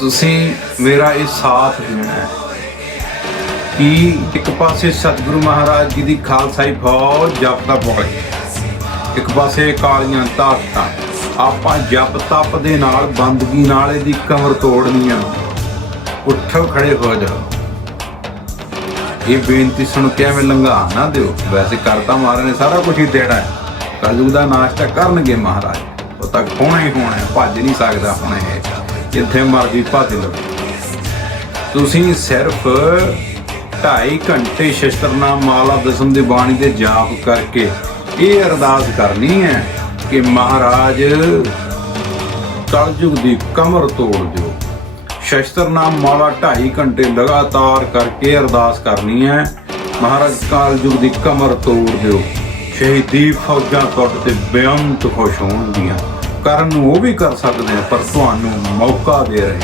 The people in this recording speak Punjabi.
ਤੁਸੀਂ ਮੇਰਾ ਇਹ ਸਾਥ ਦੇਣਾ ਹੈ ਕਿ ਇੱਕ ਪਾਸੇ ਸਤਿਗੁਰੂ ਮਹਾਰਾਜ ਜੀ ਦੀ ਖਾਲਸਾਈ ਫੌਜ ਜਪ ਤਪ ਹੋਏ ਇੱਕ ਪਾਸੇ ਕਾਲੀਆਂ ਤਾਕਤਾਂ, ਆਪਾਂ ਜਪ ਤਪ ਦੇ ਨਾਲ, ਬੰਦਗੀ ਨਾਲ ਇਹਦੀ ਕਮਰ ਤੋੜਨੀ ਆ। ਉੱਠੋ, ਖੜੇ ਹੋ ਜਾਓ। ਇਹ ਬੇਨਤੀ ਸੁਣ ਕੇ ਐਵੇਂ ਲੰਘਾ ਨਾ ਦਿਓ। ਵੈਸੇ ਕਰਤਾ ਮਹਾਰਾਜ ਨੇ, ਸਾਰਾ ਕੁਝ ਹੀ ਦੇਣਾ ਹੈ। ਕਲਯੁਗ ਦਾ ਨਾਸ਼ ਤਾਂ ਕਰਨਗੇ ਮਹਾਰਾਜ। ਉਹ ਤੱਕ ਹੋਣਾ ਹੀ ਹੋਣਾ ਭੱਜ ਨਹੀਂ ਸਕਦਾ ਹੁਣ ਇਹ। ਜਿੱਥੇ ਮਰਜ਼ੀ ਭੱਜ ਲਓ। ਤੁਸੀਂ ਸਿਰਫ 2.5 ਘੰਟੇ ਸ਼ਸਤਰਨਾਮ ਮਾਲਾ ਦਸਮ ਦੀ ਬਾਣੀ ਦੇ ਜਾਪ ਕਰਕੇ ਇਹ ਅਰਦਾਸ ਕਰਨੀ ਹੈ ਕਿ ਮਹਾਰਾਜ, ਕਲਯੁਗ ਦੀ ਕਮਰ ਤੋੜ ਦਿਓ। ਸ਼ਸਤਰਨਾਮ ਮਾਲਾ 2.5 ਘੰਟੇ ਲਗਾਤਾਰ ਕਰਕੇ ਅਰਦਾਸ ਕਰਨੀ ਹੈ, ਮਹਾਰਾਜ, ਕਲਯੁਗ ਦੀ ਕਮਰ ਤੋੜ ਦਿਓ। ਸ਼ਹੀਦੀ ਫੌਜਾਂ ਤੁਹਾਡੇ ਤੇ ਬੇਅੰਤ ਖੁਸ਼ ਹੋਣਗੀਆਂ। ਕਰਨ ਨੂੰ ਉਹ ਵੀ ਕਰ ਸਕਦੇ ਆ ਪਰ ਤੁਹਾਨੂੰ ਮੌਕਾ ਦੇ ਰਹੇ